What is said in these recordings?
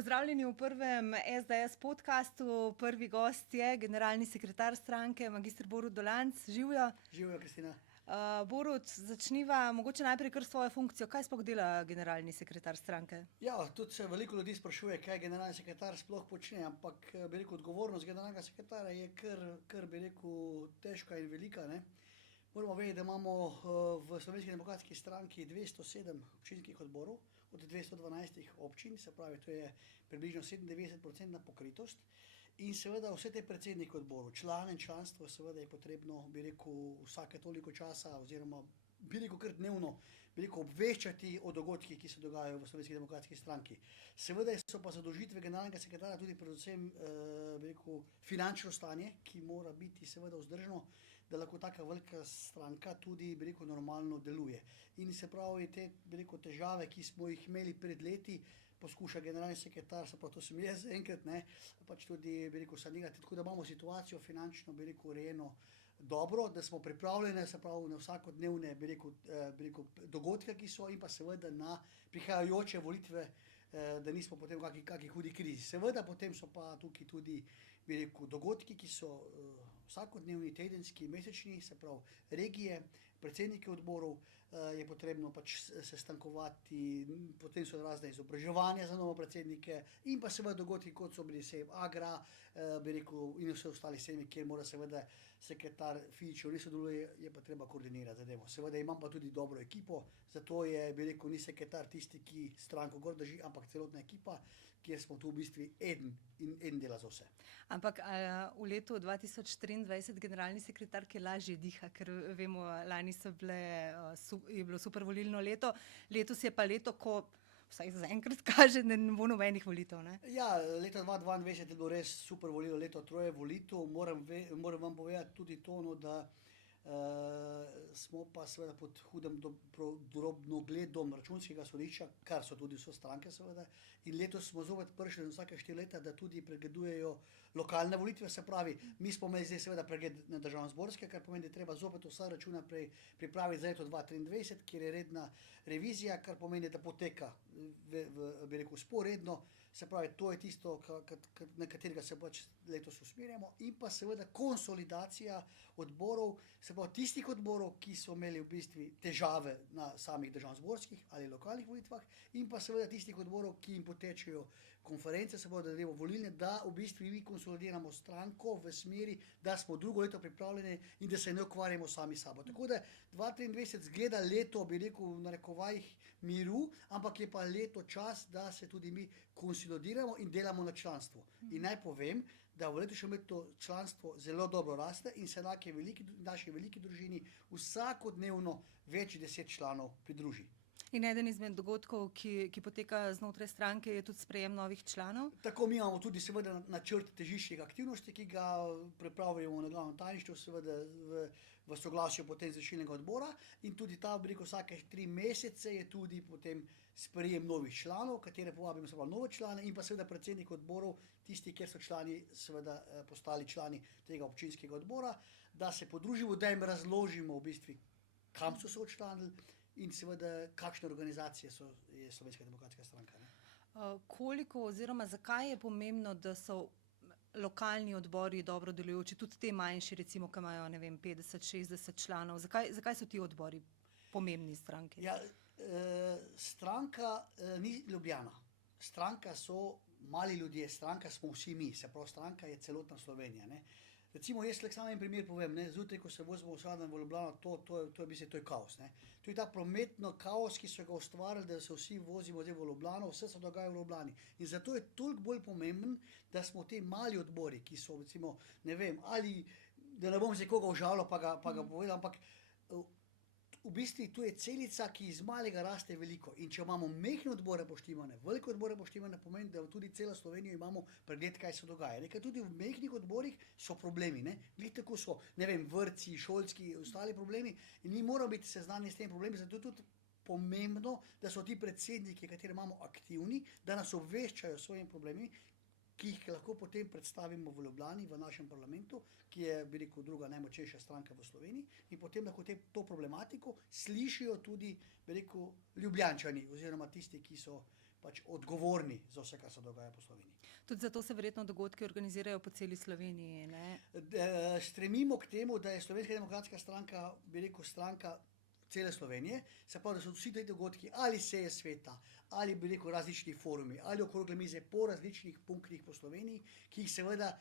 Pozdravljeni v prvem SDS podkastu. Prvi gost je generalni sekretar stranke, magister Borut Dolanc. Živjo. Živjo, Kristina. Borut, začniva mogoče najprej kar s svojo funkcijo. Kaj sploh dela generalni sekretar stranke? Ja, tudi se veliko ljudi sprašuje, kaj generalni sekretar sploh počne, ampak odgovornost generalnega sekretarja je kar težka in velika, ne. Moramo vedeti, da imamo v Slovenski demokratski stranki 207 občinskih odborov od 212 občin, se pravi, to je približno 97% pokritost. In seveda vse te predsednike odborov, člane in članstvo, seveda je potrebno, vsake toliko časa oziroma kar dnevno, obveščati o dogodkih, ki se dogajajo v Slovenski demokratski stranki. Seveda so pa zadolžitve generalnega sekretarja tudi predvsem, finančno stanje, ki mora biti seveda vzdržno, da lahko taka velika stranka tudi, normalno deluje. In se pravi, te, težave, ki smo jih imeli pred leti, poskuša generalni sekretar, se pravi, to sem jaz enkrat, ne, pač tudi, sanirati, tako da imamo situacijo finančno, urejeno dobro, da smo pripravljeni, se pravi, na vsakodnevne, dogodke, ki so, in pa seveda na prihajajoče volitve, da nismo potem v kaki hudi krizi. Seveda potem so pa tukaj tudi, dogodki, ki so vsakodnevni, tedenski, mesečni, se pravi, regije, predsednike odborov, je potrebno pač sestankovati, potem so razne izobraževanja za novo predsednike in pa seveda dogodki, kot so bili sejem Agra, in vse ostali sejmi, kjer mora seveda sekretar fizično res sodeluje, je pa treba koordinirati zadevo. Seveda imam pa tudi dobro ekipo, zato je, ni sekretar tisti, ki stranko gor drži, ampak celotna ekipa, kjer smo tu v bistvu en dela za vse. Ampak v letu 2023 generalni sekretar, ki lažje diha, ker vemo, lani je bilo super volilno leto, letos je pa leto, ko vsaj zaenkrat kaže, da ne bo nobenih volitev, ne? Ja, leto 2022 je bilo res super volilno leto, 3 volitev, moram vam povedati tudi to, no, da smo pa seveda pod hudim drobnogledom Računskega sodišča, kar so tudi vse stranke seveda, in letos smo zopet prišli na vsake 4 leta, da tudi pregledujejo lokalne volitve, se pravi, mi smo imeli zdaj seveda pregled na državnozborske, kar pomeni, da je treba zopet vsa računa pripraviti za leto 2023, kjer je redna revizija, kar pomeni, da poteka vzporedno, se pravi, to je tisto, na katerega se pač letos usmerjamo, in pa seveda konsolidacija odborov, se pravi tistih odborov, ki so imeli v bistvu težave na samih državnozborskih ali lokalnih volitvah, in pa seveda tistih odborov, ki jim potečejo konference, se pravi, da delamo volilne, da v bistvu mi konsolidiramo stranko v smeri, da smo drugo leto pripravljeni in da se ne ukvarjamo sami s sabo. Tako da 2023 zgleda leto, v narekovajih, miru, ampak je pa leto čas, da se tudi mi konsolidiramo in delamo na članstvu. In naj povem, da v letošnjem letu članstvo zelo dobro raste in se naši veliki družini vsakodnevno več 10 članov pridruži. In eden izmed dogodkov, ki poteka znotraj stranke, je tudi sprejem novih članov? Tako, mi imamo tudi seveda načrt težiščih aktivnosti, ki ga pripravljamo na glavnem tajništvu, seveda v soglasju potem izvršilnega odbora, in tudi ta, vsake 3 mesece je tudi potem sprejem novih članov, katere povabimo se nove člane, in pa seveda predsednik odborov, tisti, kjer so člani, seveda postali člani tega občinskega odbora, da se podružimo, da jim razložimo v bistvu, kam so se odčlanili in seveda kakšne organizacije je Slovenska demokratska stranka, ne. Koliko oziroma zakaj je pomembno, da so lokalni odbori dobro delujoči, tudi te manjši, recimo, ki imajo, ne vem, 50-60 članov, zakaj so ti odbori pomembni stranki? Ja, stranka ni Ljubljana. Stranka so mali ljudje, stranka smo vsi mi, se pravi, stranka je celotna Slovenija, ne. Recimo, jaz samo en primer povem, ne, zjutraj, ko se vozimo v Ljubljano, to je kaos, ne. To je ta prometno kaos, ki so ga ustvarili, da se vsi vozimo zdaj v Ljubljano, vse se dogaja v Ljubljani. In zato je toliko bolj pomemben, da smo ti mali odbori, ki so, recimo, ne vem, ali, da ne bom zdaj koga užalil, pa ga povedal, ampak v bistvu to je celica, ki iz malega raste veliko. In če imamo majhne odbore poštimane, velike odbore poštimane, pomeni, da tudi celo Slovenijo imamo pregled, kaj se dogaja. Ker tudi v majhnih odborih so problemi, ne. Glih tako so, ne vem, vrtci, šolski, ostali problemi, in mi moramo biti seznanjeni s temi problemi, zato je tudi pomembno, da so ti predsedniki, katere imamo, aktivni, da nas obveščajo s svojimi problemi, ki jih lahko potem predstavimo v Ljubljani, v našem parlamentu, ki je, druga najmočnejša stranka v Sloveniji, in potem lahko to problematiko slišijo tudi, Ljubljančani, oziroma tisti, ki so pač odgovorni za vse, kar se dogaja po Sloveniji. Tudi zato se verjetno dogodki organizirajo po celi Sloveniji, ne? Stremimo k temu, da je Slovenska demokratska stranka, bi rekel, stranka cele Slovenije, se pravi, da so vsi ti dogodki ali seje sveta, ali bi rekel različni forumi, ali okrogle mize po različnih punktih po Sloveniji, ki jih seveda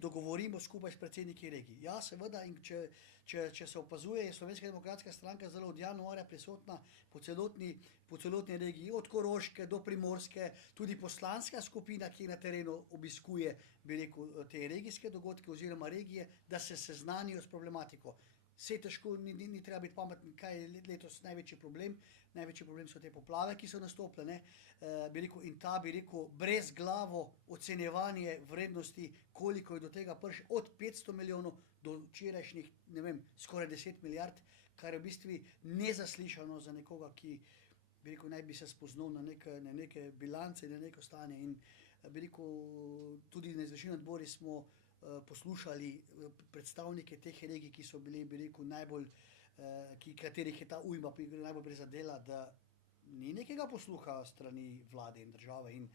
dogovorimo skupaj s predsedniki regij. Ja, seveda, in če se opazuje, je Slovenska demokratska stranka zelo od januarja prisotna po celotni regiji, od Koroške do Primorske, tudi poslanska skupina, ki na terenu obiskuje, bi rekel, te regijske dogodke oziroma regije, da se seznanijo s problematiko. Vse težko, ni treba biti pameten, kaj je letos največji problem. Največji problem so te poplave, ki so nastopile, ne? Bi rekel, in ta, bi rekel, brezglavo ocenjevanje vrednosti, koliko je do tega prišlo, od 500 milijonov do včerajšnjih, ne vem, skoraj 10 milijard, kar je v bistvu nezaslišano za nekoga, ki, bi rekel, naj bi se spoznal na neke bilance, na neko stanje. In bi rekel, tudi na izvršilni odbori smo poslušali predstavnike teh regij, ki so bili, bi rekel, najbolj, katerih je ta ujma najbolj prizadela, da ni nekega posluha strani vlade in države. In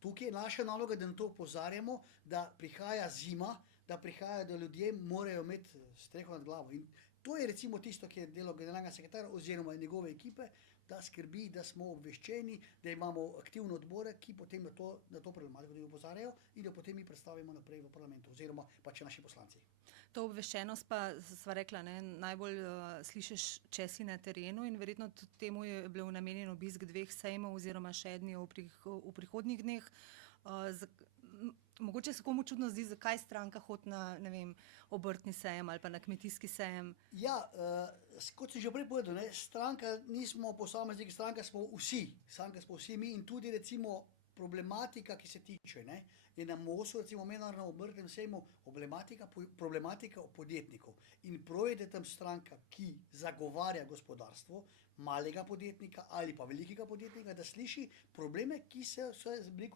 tukaj je naša naloga, da na to opozarjamo, da prihaja zima, da prihaja, da ljudje morajo imeti streho nad glavo. In to je recimo tisto, ki je delo generalnega sekretarja oziroma njegove ekipe, da skrbi, da smo obveščeni, da imamo aktivne odbore, ki potem na to problematiko tudi opozarjajo in jo potem mi predstavimo naprej v parlamentu oziroma pač naši poslanci. To obveščenost pa, sva rekla, ne, najbolj slišiš, če si na terenu in verjetno tudi temu je bil namenjen obisk 2 sejmov oziroma še eni v prihodnjih dneh. Mogoče se komu čudno zdi, zakaj stranka hodi na, ne vem, obrtni sejem ali pa na kmetijski sejem. Ja, kot sem že prej povedal, ne, stranka nismo posamezniki, stranka smo vsi mi in tudi recimo problematika, ki se tiče, ne, je na MOS-u, recimo mednarodnem obrtnem sejmu, problematika podjetnikov. In prav je, da tam stranka, ki zagovarja gospodarstvo, malega podjetnika ali pa velikega podjetnika, da sliši probleme, ki se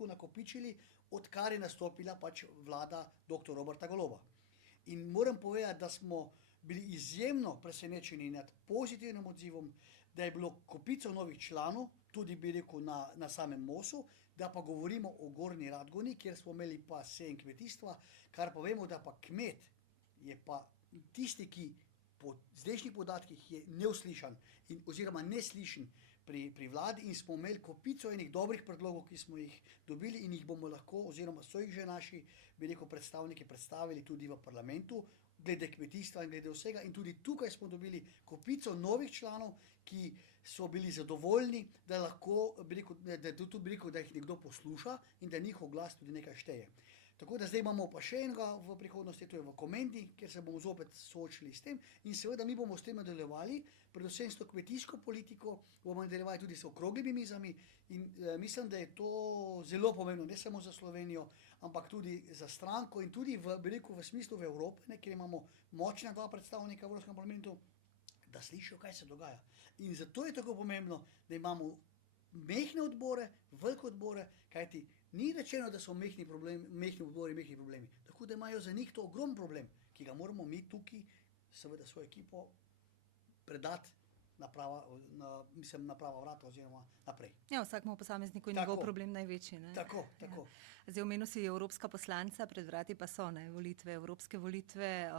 nakopičili, odkar je nastopila pač vlada dr. Roberta Goloba. In moram povedati, da smo bili izjemno presenečeni nad pozitivnim odzivom, da je bilo kopico novih članov, tudi bi rekel na samem MOS-u, da pa govorimo o Gornji Radgoni, kjer smo imeli pa sejem kmetijstva, kar pa vemo, da pa kmet je pa tisti, ki po zdajšnjih podatkih je neuslišan oziroma neslišen pri vladi in smo imeli kopico enih dobrih predlogov, ki smo jih dobili in jih bomo lahko, oziroma so jih že naši, bi rekel, predstavniki predstavili tudi v parlamentu, glede kmetijstva in glede vsega. In tudi tukaj smo dobili kopico novih članov, ki so bili zadovoljni, da lahko, bi rekel, da jih nekdo posluša in da njihov glas tudi nekaj šteje. Tako da zdaj imamo pa še enega v prihodnosti, to je v Komendi, kjer se bomo zopet soočili s tem in seveda mi bomo s tem nadaljevali, predvsem s to kmetijsko politiko, bomo nadaljevali tudi s okroglimi mizami in mislim, da je to zelo pomembno, ne samo za Slovenijo, ampak tudi za stranko in tudi v smislu v Evropi, ne, kjer imamo močna 2 predstavnika v Evropskem parlamentu, da slišijo, kaj se dogaja. In zato je tako pomembno, da imamo mehne odbore, velike odbore, kajti ni rečeno, da so mehni odbori, mehni problemi. Tako da imajo za njih to ogromen problem, ki ga moramo mi tukaj, seveda svojo ekipo, predati na prava vrata oziroma naprej. Ja, vsakemu posamezniku je njegov problem največji, ne? Tako. Ja. Zdaj omenil si evropska poslanca, pred vrati pa so, ne, volitve, evropske volitve.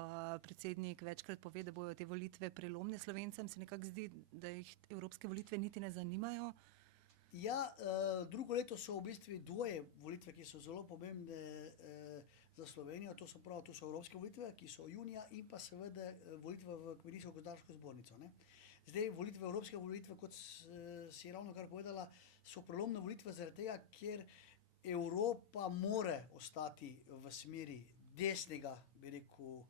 Predsednik večkrat pove, da bojo te volitve prelomne. Slovencem se nekako zdi, da jih evropske volitve niti ne zanimajo. Ja, drugo leto so v bistvu 2 volitve, ki so zelo pomembne za Slovenijo. To so evropske volitve, ki so junija, in pa seveda volitve v Kmetijsko gozdarsko zbornico, ne. Zdaj, evropske volitve, kot si ravno kar povedala, so prelomne volitve zaradi tega, ker Evropa more ostati v smeri desnega, bi rekel,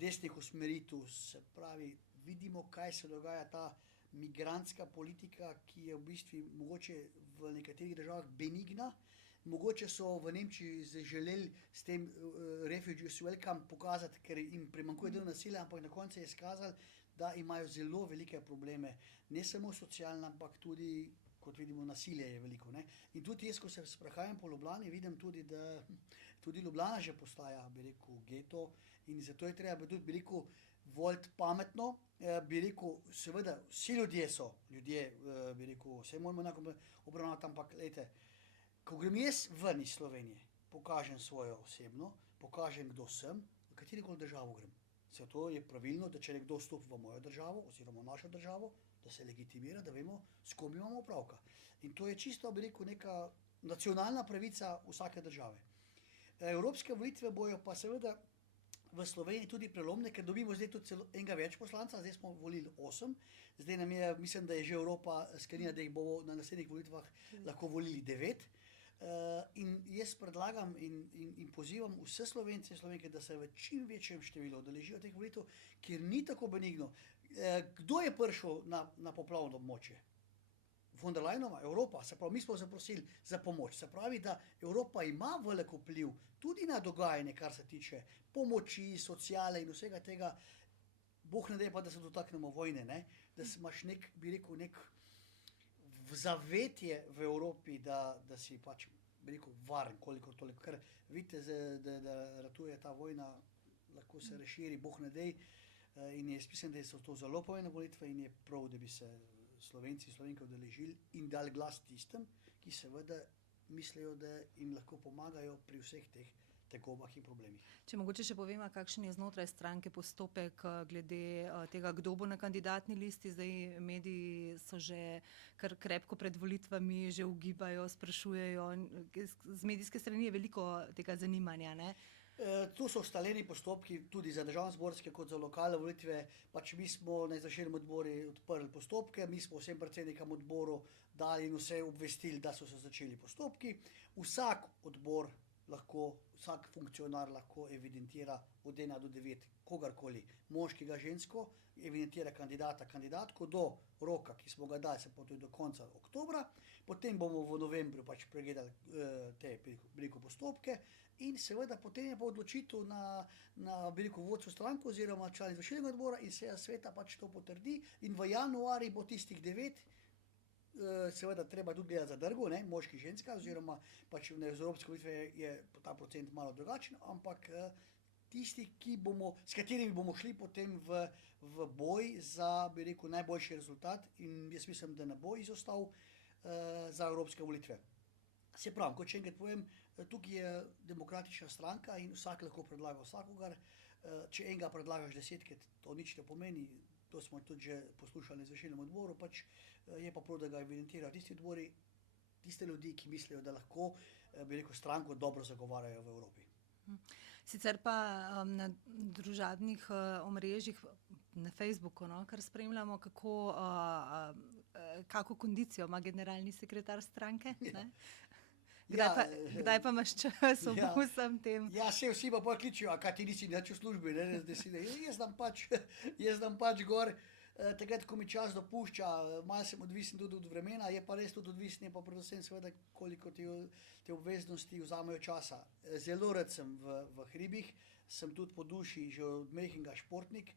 desnih usmeritev. Se pravi, vidimo, kaj se dogaja, ta migrantska politika, ki je v bistvu mogoče v nekaterih državah benigna. Mogoče so v Nemčiji želeli s tem refugees welcome pokazati, ker jim primanjkuje delovne sile, ampak na koncu je izkazalo, da imajo zelo velike probleme, ne samo socialne, ampak tudi, kot vidimo, nasilje je veliko, ne. In tudi jaz, ko se sprehajam po Ljubljani, vidim tudi, da tudi Ljubljana že postaja, bi rekel, geto in zato je treba tudi, bi rekel, voliti pametno, bi rekel, seveda, vsi ljudje so, bi rekel, vse moramo enako obravnavati, ampak glejte, ko grem jaz ven iz Slovenije, pokažem svojo osebno, pokažem, kdo sem, v katerikoli državo grem. Se to je pravilno, da če nekdo vstopi v mojo državo oziroma v našo državo, da se legitimira, da vemo, s kom imamo opravka. In to je čisto, bi rekel, neka nacionalna pravica vsake države. Evropske volitve bojo pa seveda v Sloveniji tudi prelomne, ker dobimo zdaj tudi celo enega več poslanca, zdaj smo volili 8, zdaj nam je, mislim, da je že Evropa sklenila, da jih bo na naslednjih volitvah lahko volili 9. In jaz predlagam in pozivam vse Slovence in Slovenke, da se v čim večjem številu udeležijo teh volitev, kjer ni tako benigno. Kdo je prišel na poplavno območje? Von der Leyenova, Evropa, se pravi, mi smo zaprosili za pomoč. Se pravi, da Evropa ima velik vpliv tudi na dogajanje, kar se tiče pomoči, sociale in vsega tega. Bog ne daj pa, da se dotaknemo vojne, ne? Da imaš nek, bi rekel, nek zavetje v Evropi, da si pač, bi rekel, varen, koliko toliko. Ker vidite, da ratuje ta vojna, lahko se razširi, Bog ne daj. In jaz mislim, da so to zelo pomembne volitve in je prav, da bi se Slovenci in Slovenke udeležili in dali glas tistim, ki seveda mislijo, da jim lahko pomagajo pri vseh teh tegobah in problemih. Če mogoče še povemo, kakšen je znotraj stranke postopek glede tega, kdo bo na kandidatni listi. Zdaj mediji so že kar krepko pred volitvami, že ugibajo, sprašujejo. Z medijske strani je veliko tega zanimanja, ne? Tu so ustaljeni postopki tudi za državnozborske kot za lokalne volitve. Pač mi smo na izvršilnem odboru odprli postopke, mi smo vsem predsednikom odborov dali in vse obvestili, da so se začeli postopki. Vsak odbor lahko, vsak funkcionar lahko evidentira od 1 do 9 kogarkoli, moškega, žensko, evidentira kandidata, kandidatko do roka, ki smo ga dali, se pa tudi do konca oktobra. Potem bomo v novembru pač pregledali te postopke in seveda potem je pa odločitev na vodstvo stranke oziroma člani izvršilnega odbora in seja sveta pač to potrdi in v januarju bo tistih 9, seveda treba tudi gledati zadrgo, ne, moški, ženska, oziroma pač na evropske volitve je ta procent malo drugačen, ampak tisti, s katerimi bomo šli potem v boj za, bi rekel, najboljši rezultat in jaz mislim, da ne bo izostal za evropske volitve. Se pravi, kot še enkrat povem, tukaj je demokratična stranka in vsak lahko predlaga vsakogar. Če enega predlagaš 10-krat, to nič ne pomeni, to smo tudi že poslušali na izvršilnem odboru, pač je pa prav, da ga evidentirajo tisti odbori, tiste ljudi, ki mislijo, da lahko, bi rekel, stranko dobro zagovarjajo v Evropi. Sicer pa na družabnih omrežjih, na Facebooku, no, kar spremljamo, kako kondicijo ima generalni sekretar stranke, ne? Kdaj pa imaš čas ob vsem tem? Ja, vsi pa kličijo, a kaj ti nisi nič v službi, ne? Jaz dam pač gor, takrat, ko mi čas dopušča, malo sem odvisen tudi od vremena, je pa res tudi odvisen, je pa predvsem seveda, koliko te obveznosti vzamejo časa. Zelo rad sem v hribih, sem tudi po duši že od majhnega športnik,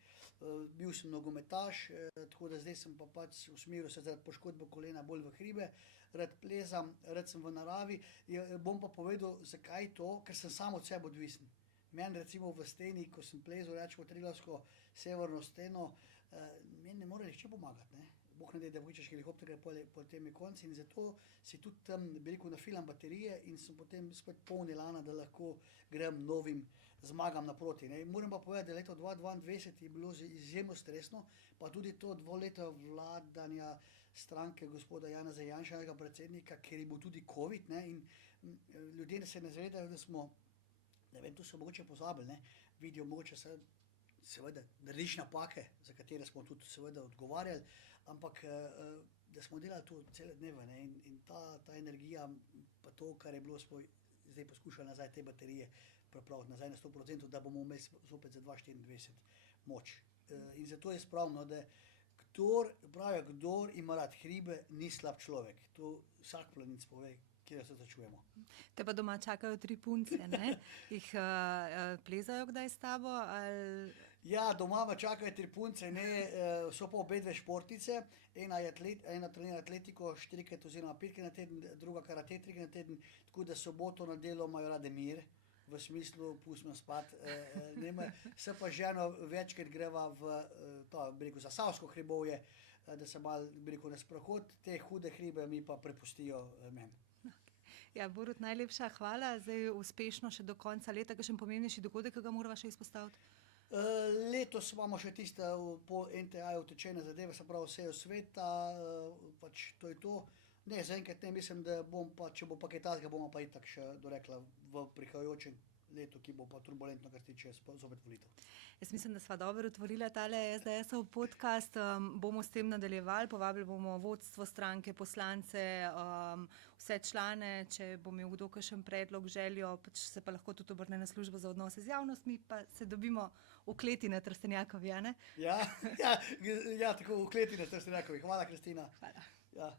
bil sem nogometaš, tako da zdaj sem pa pač usmeril se zaradi poškodbe kolena bolj v hribe, rad plezam, rad sem v naravi. Bom pa povedal, zakaj to, ker sem sam od sebe odvisen. Meni recimo v steni, ko sem plezal, rečemo Triglavsko severno steno, meni ne more nihče pomagati, ne. Bog ne daj, da pokličeš helikopter, potem je konec in zato si tudi tam, bi rekel, nafilam baterije in sem potem spet poln elana, da lahko grem novim zmagam naproti, ne. Moram pa povedati, da leto 2022 je bilo izjemno stresno, pa tudi to 2 leta vladanja stranke gospoda Janeza Janše, predsednika, ker je bil tudi covid, ne, in ljudje se ne zavedajo, da smo, ne vem, to so mogoče pozabili, ne, vidijo mogoče seveda narediš napake, za katere smo tudi seveda odgovarjali, ampak da smo delali to cele dneve, ne, in ta energija, pa to, kar je bilo, smo zdaj poskušali nazaj te baterije prepraviti nazaj na 100%, da bomo vmes zopet za 2024 moč. In zato je spravno, da kdor ima rad hribe, ni slab človek. To vsak planinec pove, kjer se začujemo. Te pa doma čakajo 3 punce, ne? Jih plezajo kdaj s tabo? Ali... Ja, doma me čakajo 3 punce, ne, so pa obe 2 športnice. Ena trenira atletiko 4-krat oziroma 5-krat na teden, druga karate 3-krat na teden, tako da soboto, nedeljo imajo rade mir v smislu pustimo spat. Se pa ženo večkrat greva v to, bi rekel, Zasavsko hribovje, da se malo, bi rekel, na sprehod, te hude hribe mi pa prepustijo meni. Ja, Borut, najlepša hvala. Zdaj uspešno še do konca leta. Kakšen pomembnejši dogodek, ki ga morava še izpostaviti? Letos imamo še tiste po NTA-ju utečene zadeve, se pravi vse sveta, pač to je to. Ne, zaenkrat ne, mislim, da bom pa, če bo pa kaj takega, bomo pa itak še dorekla v prihajajočem letu, ki bo pa turbulentno, kar tiče zopet volitev. Jaz mislim, da sva dobro otvorila tale SDS-ov podcast. Bomo s tem nadaljevali, povabili bomo vodstvo stranke, poslance, vse člane, če bo imel kdo kakšen predlog, željo, pač se pa lahko tudi obrne na službo za odnose z javnostmi, pa se dobimo v kleti na Trstenjakovi, a ne? Ja, tako v kleti na Trstenjakovi. Hvala, Kristina. Hvala.